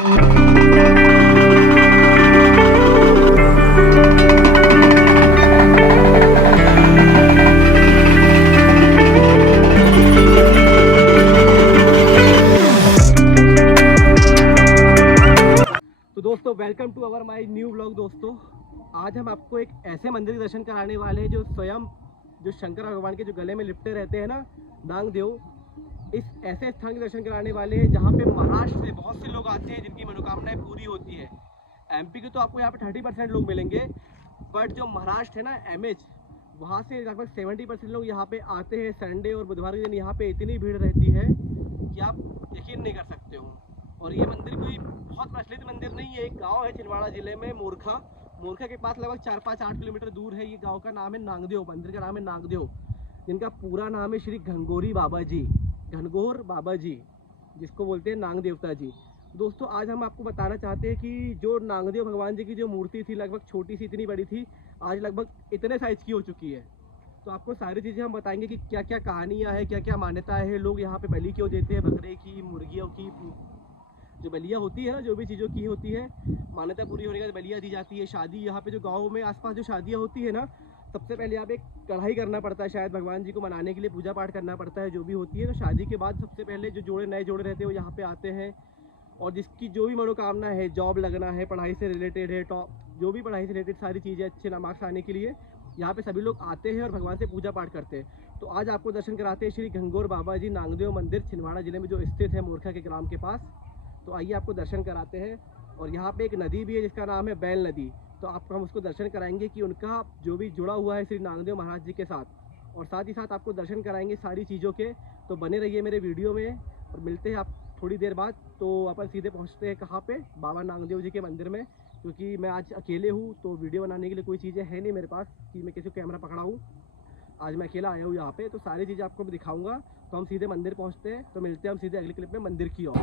तो दोस्तों welcome to our my new blog. दोस्तों आज हम आपको एक ऐसे मंदिर के दर्शन कराने वाले हैं जो स्वयं जो शंकर भगवान के जो गले में लिपटे रहते हैं ना, नागदेव। इस ऐसे स्थान के दर्शन कराने वाले हैं जहाँ पे महाराष्ट्र से बहुत से लोग आते हैं जिनकी मनोकामनाएं पूरी होती है। एमपी के तो आपको यहाँ पे 30% लोग मिलेंगे, बट जो महाराष्ट्र है ना MH, वहाँ से लगभग 70% लोग यहाँ पे आते हैं। संडे और बुधवार के दिन यहाँ पे इतनी भीड़ रहती है कि आप यकीन नहीं कर सकते हो। और ये मंदिर कोई बहुत प्रचलित मंदिर नहीं है, एक गांव है छिंदवाड़ा जिले में, मोरखा के पास लगभग 4-5-8 किलोमीटर दूर है। ये गांव का नाम है नागदेव, मंदिर का नाम है नागदेव, जिनका पूरा नाम है श्री घनघोरी बाबा जी, घनघोर बाबा जी, जिसको बोलते हैं नाग देवता जी। दोस्तों आज हम आपको बताना चाहते हैं कि जो नागदेव भगवान जी की जो मूर्ति थी, लगभग छोटी सी इतनी बड़ी थी, आज लगभग इतने साइज की हो चुकी है। तो आपको सारी चीज़ें हम बताएंगे कि क्या क्या कहानियाँ हैं, क्या क्या मान्यताएं हैं, लोग यहाँ पे बलि क्यों देते हैं, बकरे की, मुर्गियों की, जो बलियाँ होती है ना, जो भी चीज़ों की होती है, मान्यता पूरी होने के बाद बलियाँ दी जाती है। शादी यहाँ पे जो गाँव में आसपास जो शादियाँ होती है ना, सबसे पहले यहाँ पे एक कढ़ाई करना पड़ता है, शायद भगवान जी को मनाने के लिए पूजा पाठ करना पड़ता है, जो भी होती है। तो शादी के बाद सबसे पहले जो जोड़े नए जोड़े रहते हैं वो यहाँ पे आते हैं, और जिसकी जो भी मनोकामना है, जॉब लगना है, पढ़ाई से रिलेटेड है, टॉप जो भी पढ़ाई से रिलेटेड सारी चीज़ें, अच्छे मार्क्स आने के लिए यहाँ पे सभी लोग आते हैं और भगवान से पूजा पाठ करते हैं। तो आज आपको दर्शन कराते हैं श्री घनघोर बाबा जी नागदेव मंदिर, छिंदवाड़ा जिले में जो स्थित है, मोरखा के ग्राम के पास। तो आइए आपको दर्शन कराते हैं। और यहाँ पे एक नदी भी है जिसका नाम है बैल नदी, तो आपको हम उसको दर्शन कराएंगे कि उनका जो भी जुड़ा हुआ है श्री नागदेव महाराज जी के साथ, और साथ ही साथ आपको दर्शन कराएंगे सारी चीज़ों के। तो बने रहिए मेरे वीडियो में, और मिलते हैं आप थोड़ी देर बाद। तो अपन सीधे पहुँचते हैं कहाँ पे, बाबा नागदेव जी के मंदिर में, क्योंकि मैं आज अकेले हूँ तो वीडियो बनाने के लिए कोई चीज़ें है नहीं मेरे पास कि मैं किसी को कैमरा पकड़ाऊँ। आज मैं अकेला आया हूँ यहाँ पे, तो सारी चीज़ें आपको मैं दिखाऊंगा। तो हम सीधे मंदिर पहुँचते हैं, तो मिलते हैं हम सीधे अगली क्लिप में मंदिर की ओर।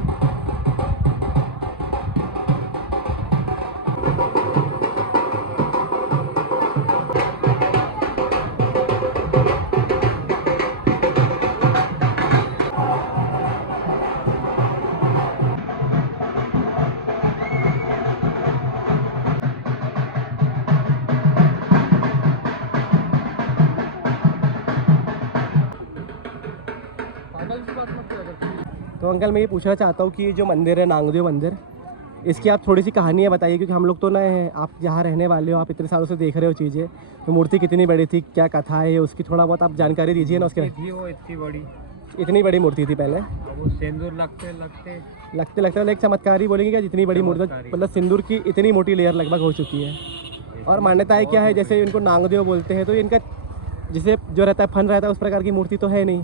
तो अंकल मैं ये पूछना चाहता हूँ कि जो मंदिर है नागदेव मंदिर, इसकी आप थोड़ी सी कहानियाँ बताइए, क्योंकि हम लोग तो नए हैं, आप यहाँ रहने वाले हो, आप इतने सालों से देख रहे हो चीज़ें। तो मूर्ति कितनी बड़ी थी, क्या कथा है उसकी, थोड़ा बहुत आप जानकारी दीजिए ना उसके। थी वो इतनी बड़ी मूर्ति थी पहले, वो सिंदूर लगते लगता एक चमत्कार ही बोलेंगे क्या, जितनी बड़ी मूर्ति, मतलब सिंदूर की इतनी मोटी लेयर लगभग हो चुकी है। और मान्यताएं क्या है, जैसे इनको नागदेव बोलते हैं, तो इनका जिसे जो रहता है फन रहता है, उस प्रकार की मूर्ति तो है नहीं।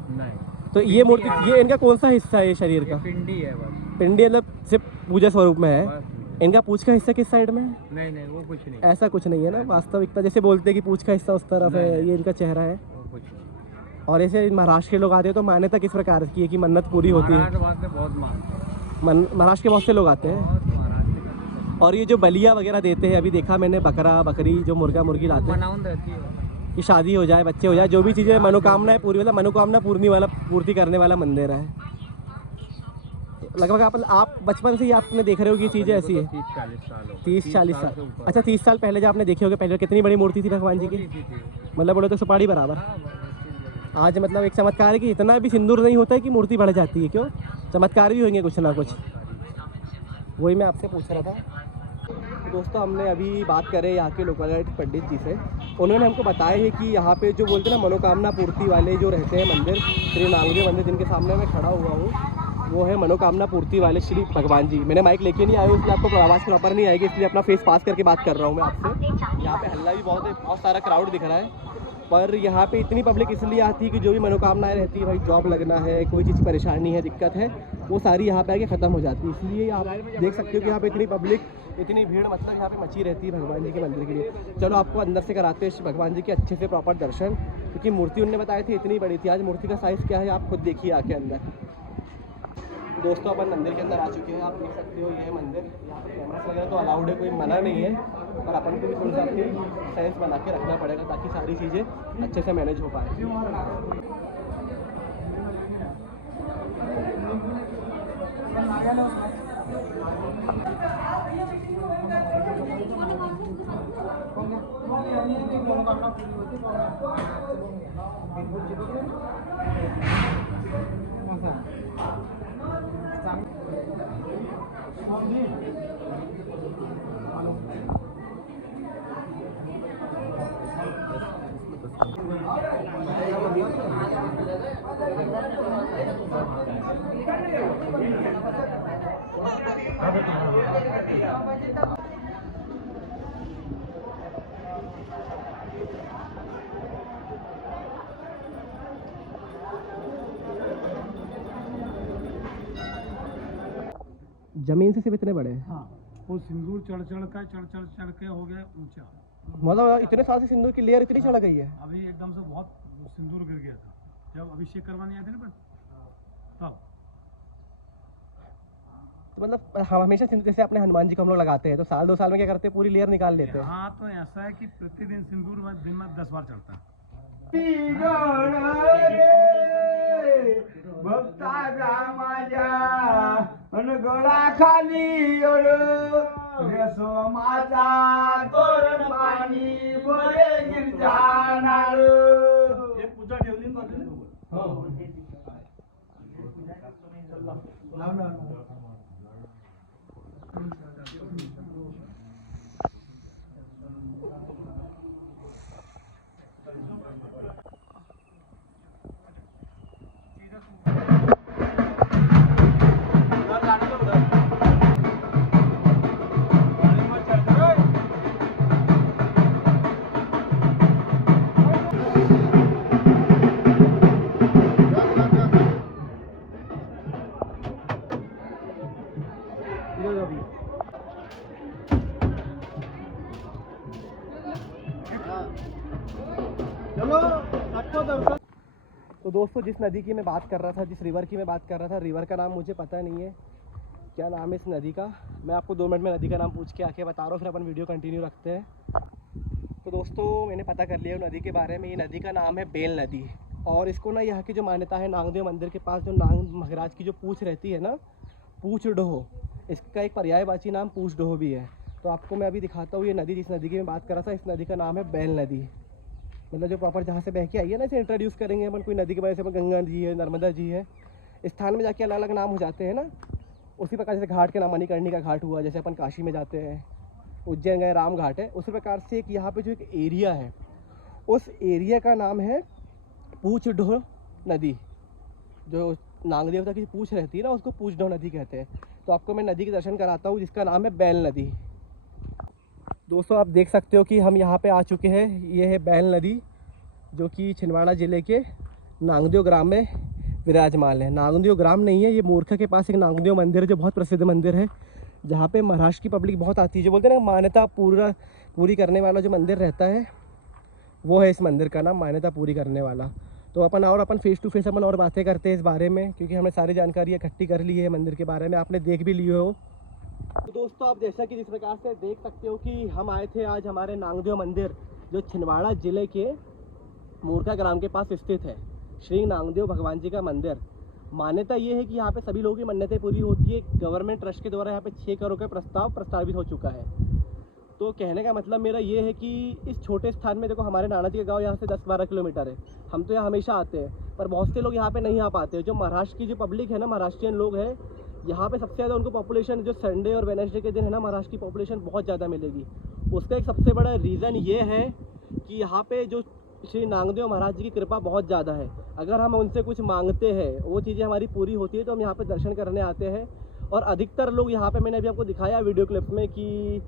तो ये मूर्ति, ये इनका कौन सा हिस्सा है शरीर का? पिंडी है बस। पिंडी मतलब सिर्फ पूजा स्वरूप में है। इनका पूछ का हिस्सा किस साइड में है? नहीं वो कुछ नहीं, ऐसा कुछ नहीं है ना वास्तविकता, जैसे बोलते हैं कि पूछ का हिस्सा उस तरफ है, ये इनका चेहरा है। और ऐसे महाराष्ट्र के लोग आते हैं तो मान्यता किस प्रकार की है कि मन्नत पूरी होती है? महाराष्ट्र के बहुत से लोग आते हैं। और ये जो बलिया वगैरह देते हैं, अभी देखा मैंने, बकरा बकरी जो मुर्गा मुर्गी लाते हैं कि शादी हो जाए, बच्चे हो जाए, जो भी चीज़ें मनोकामना है पूरी, मतलब मनोकामना पूर्ति करने वाला मंदिर है। लगभग आप बचपन से ही आपने देख रहे हो कि चीज़ें ऐसी है? 30-40 साल। अच्छा 30 साल पहले जब आपने देखे होगे, पहले कितनी बड़ी मूर्ति थी भगवान जी की, मतलब बोले तो सुपारी बराबर। आज मतलब एक चमत्कार है कि इतना भी सिंदूर नहीं होता है कि मूर्ति बढ़ जाती है, क्यों? चमत्कार भी होंगे कुछ ना कुछ, वही मैं आपसे पूछ रहा था। दोस्तों हमने अभी बात करें यहाँ के लोकल गाइड पंडित जी से, उन्होंने हमको बताया है कि यहाँ पे जो बोलते हैं ना मनोकामना पूर्ति वाले जो रहते हैं मंदिर, श्री नागदेव मंदिर जिनके सामने मैं खड़ा हुआ हूँ, वो है मनोकामना पूर्ति वाले श्री भगवान जी। मैंने माइक लेके नहीं आया हूँ, इसलिए आपको आवाज़ प्रॉपर नहीं आएगी, इसलिए अपना फेस पास करके बात कर रहा हूँ मैं आपसे। यहाँ पे हल्ला भी बहुत है, बहुत सारा क्राउड दिख रहा है, पर यहाँ पे इतनी पब्लिक इसलिए आती है कि जो भी मनोकामनाएं रहती है, भाई जॉब लगना है, कोई चीज़ की परेशानी है, दिक्कत है, वो सारी यहाँ पे आके ख़त्म हो जाती है। इसलिए आप देख सकते हो कि यहाँ पे इतनी पब्लिक, इतनी भीड़ मतलब यहाँ पे मची रहती है भगवान जी के मंदिर के लिए। चलो आपको अंदर से कराते हैं भगवान जी के अच्छे से प्रॉपर दर्शन, क्योंकि मूर्ति उनने बताई थी इतनी बड़ी थी। आज मूर्ति का साइज़ क्या है आप खुद देखिए आके अंदर। दोस्तों अपन मंदिर के अंदर आ चुके हैं, आप देख सकते हो ये मंदिर। यहाँ पर कैमरा वगैरह तो अलाउड है, कोई मना नहीं है, पर अपन को भी थोड़ा सा अपनी साइंस बना के रखना पड़ेगा ताकि सारी चीज़ें अच्छे से मैनेज हो पाए। जमीन से सिर्फ इतने बड़े हैं। हाँ, वो सिंदूर चढ़ चढ़ के हो गया ऊंचा। मतलब इतने साल से सिंदूर की लेयर इतनी चढ़ गई है। अभी एकदम से बहुत सिंदूर गिर गया था जब अभिषेक करवाने आए थे ना तब। तो मतलब हम हमेशा जैसे अपने हनुमान जी को हम लोग लगाते हैं तो साल 2 साल में क्या करते हैं, पूरी लेयर निकाल लेते हैं। हाँ, तो ऐसा है कि प्रतिदिन सिंदूर दिन में 10 बार चढ़ता है। गळा खाली सोमाचा तोरण पाणी बरे गिरजानार पूजा ठेवली तो दोस्तों जिस नदी की मैं बात कर रहा था, जिस रिवर की मैं बात कर रहा था, रिवर का नाम मुझे पता नहीं है, क्या नाम है इस नदी का। मैं आपको 2 मिनट में नदी का नाम पूछ के आके बता रहा हूँ, फिर अपन वीडियो कंटिन्यू रखते हैं। तो दोस्तों मैंने पता कर लिया नदी के बारे में। ये नदी का नाम है बेल नदी, और इसको ना यहाँ की जो मान्यता है, नागदेव मंदिर के पास जो नाग महाराज की जो पूछ रहती है ना, पूछ डोहो, इसका एक पर्यायवाची नाम पूछ डोहो भी है। तो आपको मैं अभी दिखाता हूँ ये नदी, जिस नदी की मैं बात कर रहा था, इस नदी का नाम है बेल नदी। मतलब जो प्रॉपर जहाँ से बह के आई है ना, इसे इंट्रोड्यूस करेंगे अपन कोई नदी के बारे से, गंगा जी है, नर्मदा जी है, इस स्थान में जाके अलग अलग नाम हो जाते हैं ना। उसी प्रकार जैसे घाट के नाम मणिकर्णी का घाट हुआ, जैसे अपन काशी में जाते हैं, उज्जैन गए राम घाट है, उसी प्रकार से एक यहाँ पे जो एक एरिया है, उस एरिया का नाम है पूछ डोह नदी। जो नाग देवता की पूछ रहती है ना, उसको पूछ डोह नदी कहते हैं। तो आपको मैं नदी के दर्शन कराता हूँ, जिसका नाम है बैल नदी। दोस्तों आप देख सकते हो कि हम यहाँ पे आ चुके हैं। ये है बैल नदी, जो कि छिंदवाड़ा ज़िले के नांगदेव ग्राम में विराजमान है। नांगदेव ग्राम नहीं है, ये मूर्खा के पास एक नांगदेव मंदिर है, जो बहुत प्रसिद्ध मंदिर है, जहाँ पे महाराष्ट्र की पब्लिक बहुत आती है। जो बोलते हैं ना, मान्यता पूरी करने वाला जो मंदिर रहता है, वो है इस मंदिर का नाम, मान्यता पूरी करने वाला। तो अपन फेस टू फेस अपन और बातें करते हैं इस बारे में, क्योंकि हमने सारी जानकारी इकट्ठी कर ली है मंदिर के बारे में, आपने देख भी लिए हो। तो दोस्तों आप जैसा कि जिस प्रकार से देख सकते हो कि हम आए थे आज हमारे नांगदेव मंदिर, जो छिंदवाड़ा ज़िले के मूर्खा ग्राम के पास स्थित है, श्री नांगदेव भगवान जी का मंदिर। मान्यता ये है कि यहाँ पे सभी लोगों की मन्नतें पूरी होती है। गवर्नमेंट ट्रस्ट के द्वारा यहाँ पे 6 करोड़ का प्रस्तावित हो चुका है। तो कहने का मतलब मेरा ये है कि इस छोटे स्थान में, देखो हमारे नाना जी का गाँव यहाँ से 10-12 किलोमीटर है, हम तो यहाँ हमेशा आते हैं, पर बहुत से लोग यहाँ पे नहीं आ पाते। जो महाराष्ट्र की जो पब्लिक है ना, महाराष्ट्रियन लोग हैं यहाँ पे, सबसे ज़्यादा उनको पॉपुलेशन जो संडे और वेडनेसडे के दिन है ना, महाराष्ट्र की पॉपुलेशन बहुत ज़्यादा मिलेगी। उसका एक सबसे बड़ा रीज़न ये है कि यहाँ पे जो श्री नांगदेव महाराज जी की कृपा बहुत ज़्यादा है। अगर हम उनसे कुछ मांगते हैं, वो चीज़ें हमारी पूरी होती है, तो हम यहाँ पे दर्शन करने आते हैं। और अधिकतर लोग यहाँ पे, मैंने अभी आपको दिखाया वीडियो क्लिप में, कि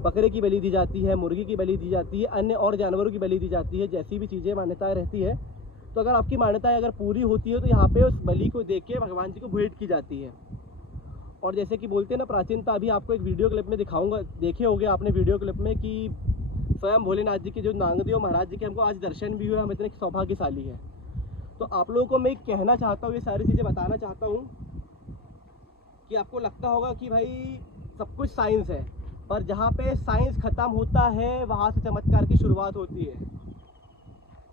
बकरे की बलि दी जाती है, मुर्गी की बलि दी जाती है, अन्य और जानवरों की बलि दी जाती है, जैसी भी चीज़ें मान्यताएँ रहती है। तो अगर आपकी मान्यताएँ अगर पूरी होती है, तो यहाँ पे उस बलि को देख के भगवान जी को भेंट की जाती है। और जैसे कि बोलते हैं ना प्राचीनता, अभी आपको एक वीडियो क्लिप में दिखाऊंगा, देखे होंगे आपने वीडियो क्लिप में, कि स्वयं भोलेनाथ जी के, जो नांगदेव महाराज जी के हमको आज दर्शन भी हुए, हम इतने सौभाग्यशाली हैं। तो आप लोगों को मैं कहना चाहता हूँ, ये सारी चीज़ें बताना चाहता हूँ, कि आपको लगता होगा कि भाई सब कुछ साइंस है, पर जहाँ पे साइंस ख़त्म होता है, वहाँ से चमत्कार की शुरुआत होती है।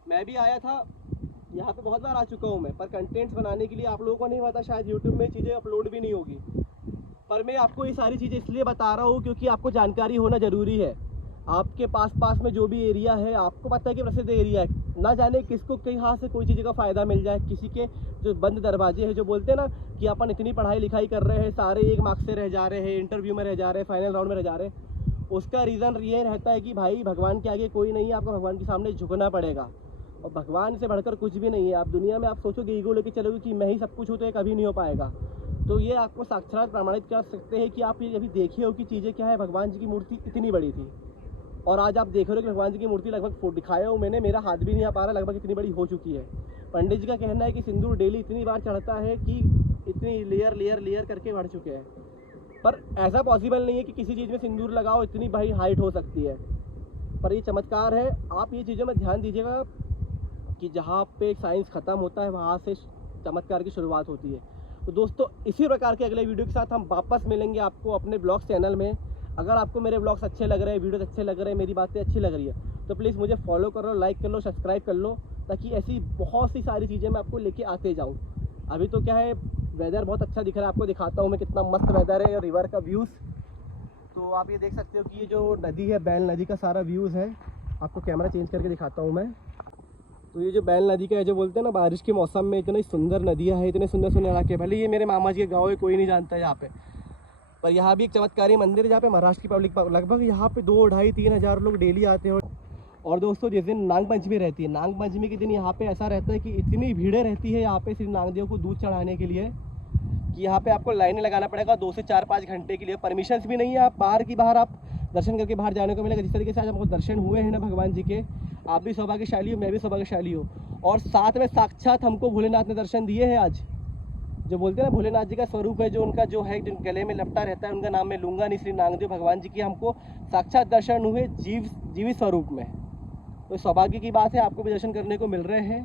मैं भी आया था यहाँ पे, बहुत बार आ चुका हूँ मैं, पर कंटेंट्स बनाने के लिए आप लोगों को नहीं पता, शायद यूट्यूब में चीज़ें अपलोड भी नहीं होगी। पर मैं आपको ये सारी चीज़ें इसलिए बता रहा हूँ क्योंकि आपको जानकारी होना ज़रूरी है। आपके पास में जो भी एरिया है, आपको पता है कि प्रसिद्ध एरिया है, ना जाने किसको कहाँ से कोई चीज़ का फ़ायदा मिल जाए। किसी के जो बंद दरवाजे हैं, जो बोलते हैं ना कि अपन इतनी पढ़ाई लिखाई कर रहे हैं, सारे 1 मार्क्स से रह जा रहे हैं, इंटरव्यू में रह जा रहे हैं, फाइनल राउंड में रह जा रहे हैं, उसका रीज़न ये रहता है कि भाई भगवान के आगे कोई नहीं है, आपको भगवान के सामने झुकना पड़ेगा। और भगवान से बढ़कर कुछ भी नहीं है। आप दुनिया में आप सोचोगे ईगो लेके चलोगे कि मैं ही सब कुछ हूँ, तो ये कभी नहीं हो पाएगा। तो ये आपको साक्षात प्रमाणित कर सकते हैं कि आप ये अभी देखे हो कि चीज़ें क्या है। भगवान जी की मूर्ति इतनी बड़ी थी और आज आप देख रहे हो कि भगवान जी की मूर्ति लगभग दिखाया हूँ मैंने, मेरा हाथ भी नहीं आ पा रहा, लगभग इतनी बड़ी हो चुकी है। पंडित जी का कहना है कि सिंदूर डेली इतनी बार चढ़ता है कि इतनी लेयर करके बढ़ चुके हैं। पर ऐसा पॉसिबल नहीं है कि किसी चीज़ में सिंदूर लगाओ इतनी भाई हाइट हो सकती है। पर ये चमत्कार है। आप ये चीज़ों में ध्यान दीजिएगा कि जहाँ पे साइंस ख़त्म होता है वहाँ से चमत्कार की शुरुआत होती है। तो दोस्तों इसी प्रकार के अगले वीडियो के साथ हम वापस मिलेंगे आपको अपने ब्लॉग चैनल में। अगर आपको मेरे ब्लॉग्स अच्छे लग रहे हैं, वीडियोस अच्छे लग रहे हैं, मेरी बातें अच्छी लग रही है, तो प्लीज़ मुझे फॉलो कर लो, लाइक कर लो, सब्सक्राइब कर लो, ताकि ऐसी बहुत सी सारी चीज़ें मैं आपको लेके आते जाऊँ। अभी तो क्या है, वेदर बहुत अच्छा दिख रहा है, आपको दिखाता हूँ मैं कितना मस्त वेदर है और रिवर का व्यूज़। तो आप ये देख सकते हो कि ये जो नदी है, बैल नदी का सारा व्यूज़ है। आपको कैमरा चेंज करके दिखाता हूँ मैं। तो ये जो बैल नदी का है, जो बोलते हैं ना बारिश के मौसम में इतनी सुंदर नदियाँ हैं, इतने सुंदर सुंदर इलाके। भले ये मेरे मामा जी के गाँव है, कोई नहीं जानता है यहाँ पे, पर यहाँ भी एक चमत्कारी मंदिर है जहाँ पे महाराष्ट्र की पब्लिक लगभग यहाँ पे 2, 2.5, 3 हज़ार लोग डेली आते हैं। और दोस्तों जिस दिन नाग पंचमी रहती है, नाग पंचमी के दिन यहाँ पे ऐसा रहता है कि इतनी भीड़ें रहती है यहाँ पे सिर्फ नागदेव को दूध चढ़ाने के लिए, कि यहाँ पे आपको लाइन लगाना पड़ेगा 2 से 4-5 घंटे के लिए। परमिशंस भी नहीं है, आप बाहर आप दर्शन करके बाहर जाने को मिलेगा। जिस तरीके से आज हमको दर्शन हुए हैं ना भगवान जी के, आप भी सौभाग्यशाली हो, मैं भी सौभाग्यशाली हूँ। और साथ में साक्षात हमको भोलेनाथ ने दर्शन दिए हैं आज। जो बोलते हैं ना भोलेनाथ जी का स्वरूप है, जो उनका जो है जो गले में लपटा रहता है, उनका नाम मैं लूँगा नहीं, श्री नागदेव भगवान जी की हमको साक्षात दर्शन हुए जीवित स्वरूप में। तो सौभाग्य की बात है, आपको भी दर्शन करने को मिल रहे हैं।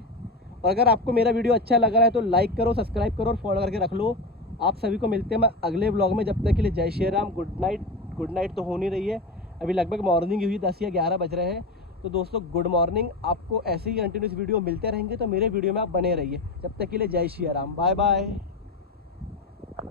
और अगर आपको मेरा वीडियो अच्छा लग रहा है तो लाइक करो, सब्सक्राइब करो और फॉलो करके रख लो। आप सभी को मिलते हैं मैं अगले ब्लॉग में। जब तक के लिए जय श्री राम, गुड नाइट तो हो नहीं रही है, अभी लगभग मॉर्निंग हुई 10 या 11 बज रहे हैं। तो दोस्तों गुड मॉर्निंग। आपको ऐसे ही कंटिन्यूस वीडियो मिलते रहेंगे, तो मेरे वीडियो में आप बने रहिए। जब तक के लिए जय श्री राम, बाय बाय।